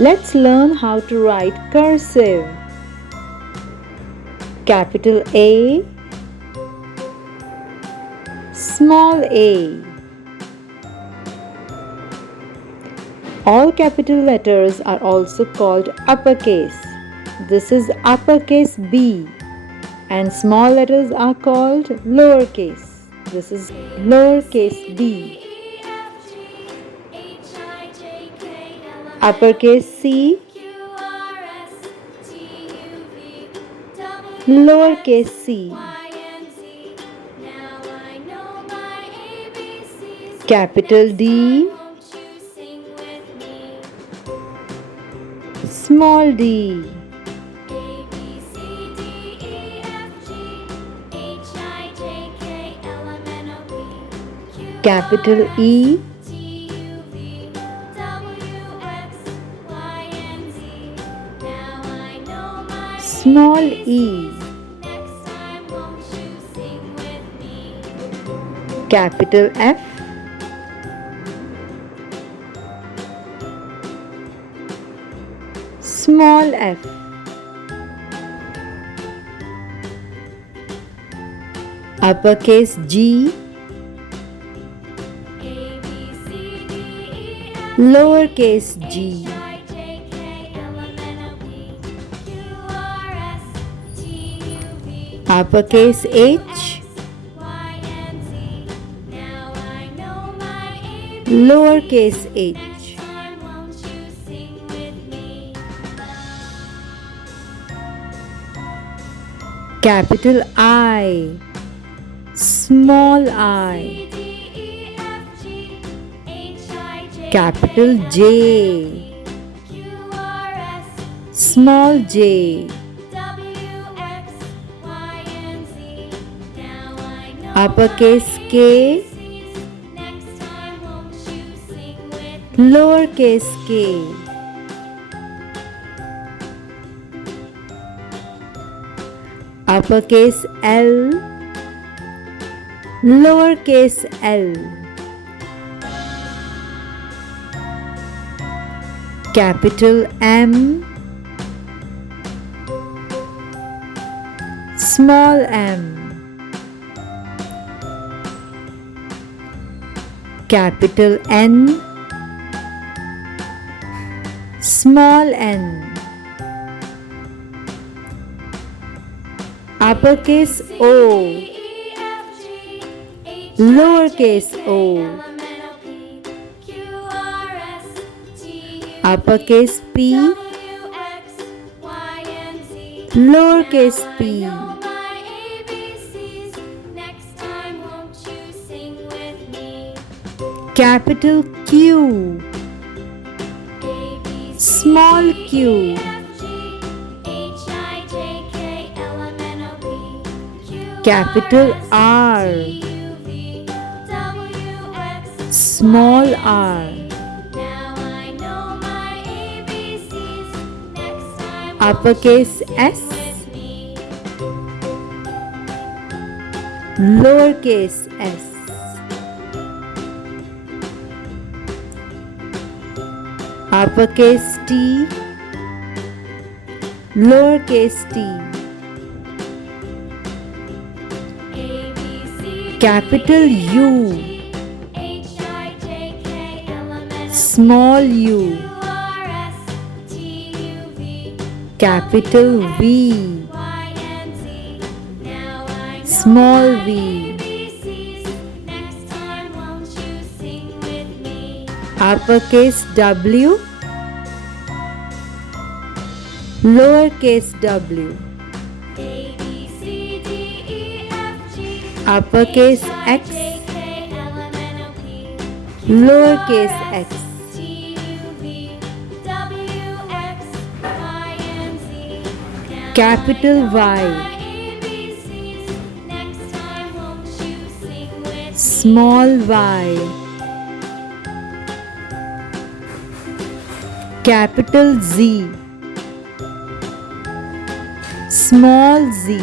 Let's learn how to write cursive. Capital A, small a. All capital letters are also called uppercase. This is uppercase B, and small letters are called lowercase. This is lowercase b. Uppercase C, lowercase c. Capital D, small d. Capital E, small e. Capital F, small f. Uppercase G, lowercase g. Uppercase H, lowercase h. Capital I, small I. Capital J, small j. Uppercase K, lowercase k. Uppercase L, lowercase l. Capital M, small m. Capital N, small n. Uppercase O, lowercase o. Uppercase P, lowercase p. Capital Q, small q. Capital R, small r. Uppercase S, lowercase s. Uppercase T, lowercase t. Capital U, small u. Capital V, small v. Uppercase W, lowercase w. Uppercase X, lowercase x. Capital Y, small y. Capital Z, small z.